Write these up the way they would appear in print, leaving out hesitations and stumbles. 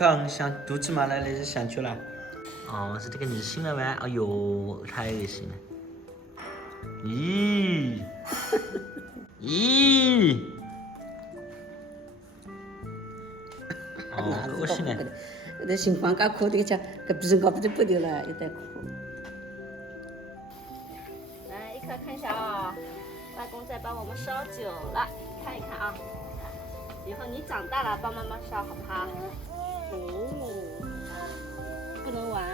康想肚子嘛来那是想去了。哦，是这个你醒了吗？哎呦，太恶心了。咦咦。哦，恶心了。那情况搞哭的，讲个别人搞不就不丢了，有点哭。来，一颗看一下啊、外公在帮我们烧酒了，看一看啊。以后你长大了帮妈妈烧好不好？哦，不能玩，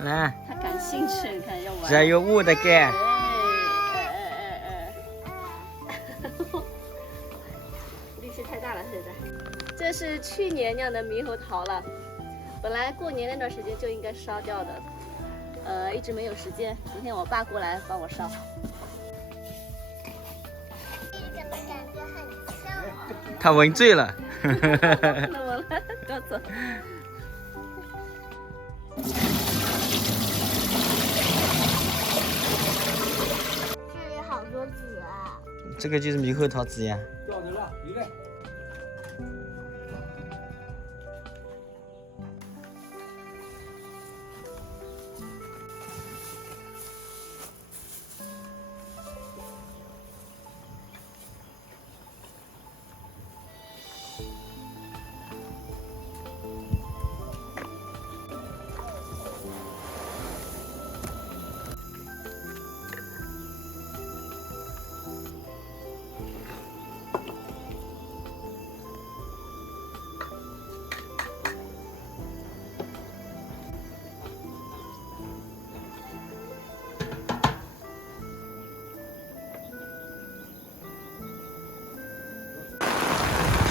来，他感兴趣，你看要玩。这有我的感。力气太大了，现在。这是去年酿的猕猴桃了，本来过年那段时间就应该烧掉的，一直没有时间。今天我爸过来帮我烧。怎么感觉很像？他闻醉了。那我来，不要走。这里好多籽啊！这个就是猕猴桃籽呀。掉头了，你来。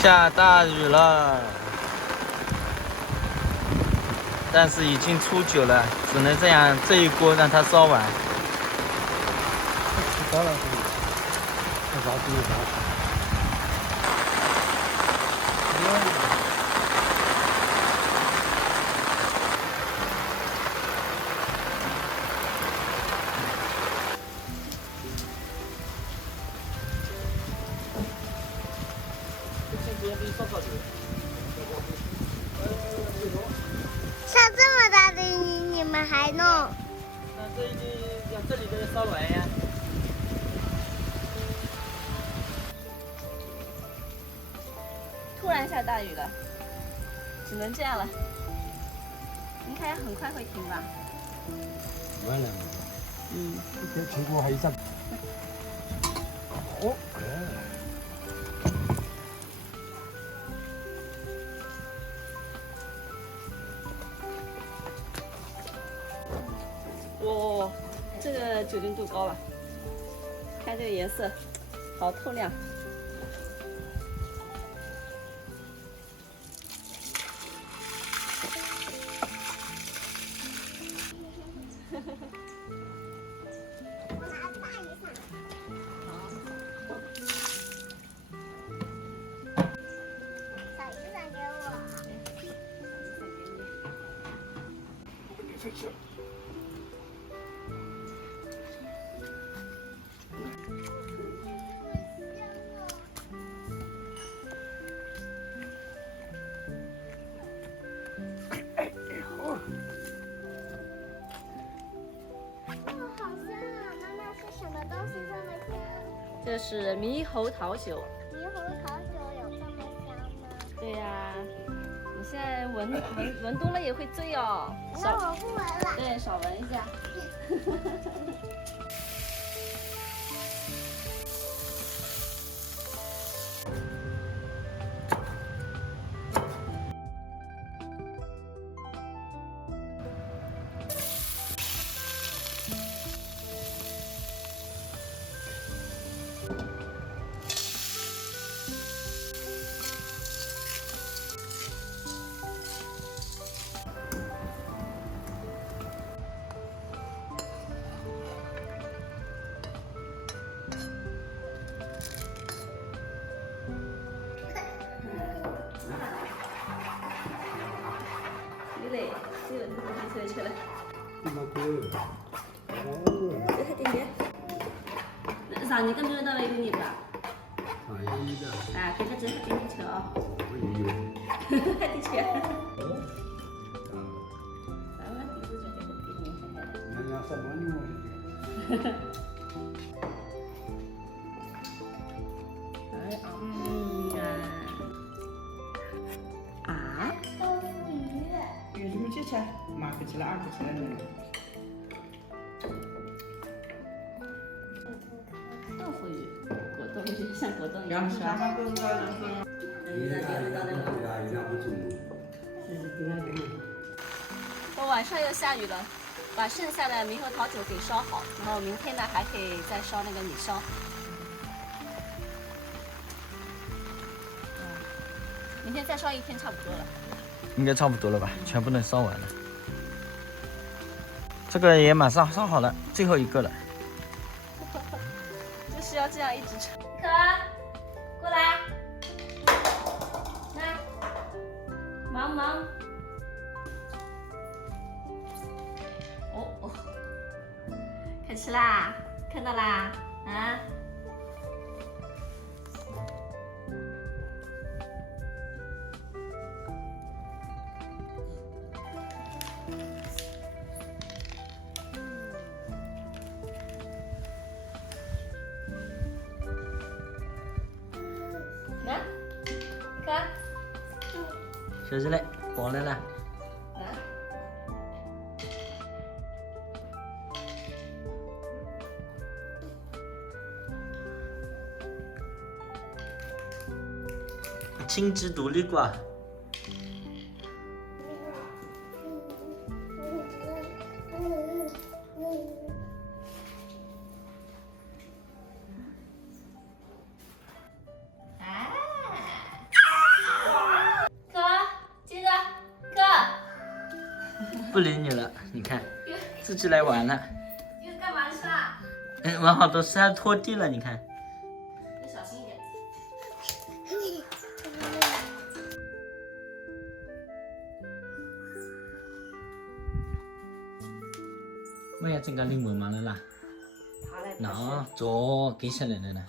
下大雨了，但是已经初9了，只能这样这一锅让它烧完。吃高了可以，这啥都有啥。像这么大的雨，你们还弄？那这已经要这里都要烧完呀。突然下大雨了，只能这样了。应该很快会停吧？完了，一边苹果还有一张。哦，哇，这个酒精度高了，看这个颜色，好透亮。我拿大雨伞。小雨伞给我。哦，好香啊！妈妈是什么东西这么香？这是猕猴桃酒。猕猴桃酒有这么香吗？对呀、你现在闻多了也会醉哦。那我不闻了。对，少闻一下。起来，这么贵，这还点点。上年根本到那个年吧？哎呀，啊，这个这还点点吃哦。哎呦。快递去。咱们鼻子就给它滴进去。人家什么你我是哎啊！豆腐鱼。鱼什么去吃？马不起来，二不起来呢。豆腐鱼，果冻鱼像果冻一然后样是吧？他们都说那个。我晚上又下雨了，把剩下的猕猴桃酒给烧好，然后明天呢还可以再烧那个米烧。明天再烧一天差不多了。应该差不多了吧？全部能烧完了。这个也马上烧好了，最后一个了。就是要这样一直吃。可，过来，来，忙。哦，开吃啦，看到啦，啊。来，看，小起来，过来了。来，青汁独立瓜。可，接着，可，不理你了，你看，自己来玩了。又干嘛去啦？玩好多事还拖地了，你看。你小心一点。我也整个柠檬嘛了啦。好嘞，喏，做给小奶奶了。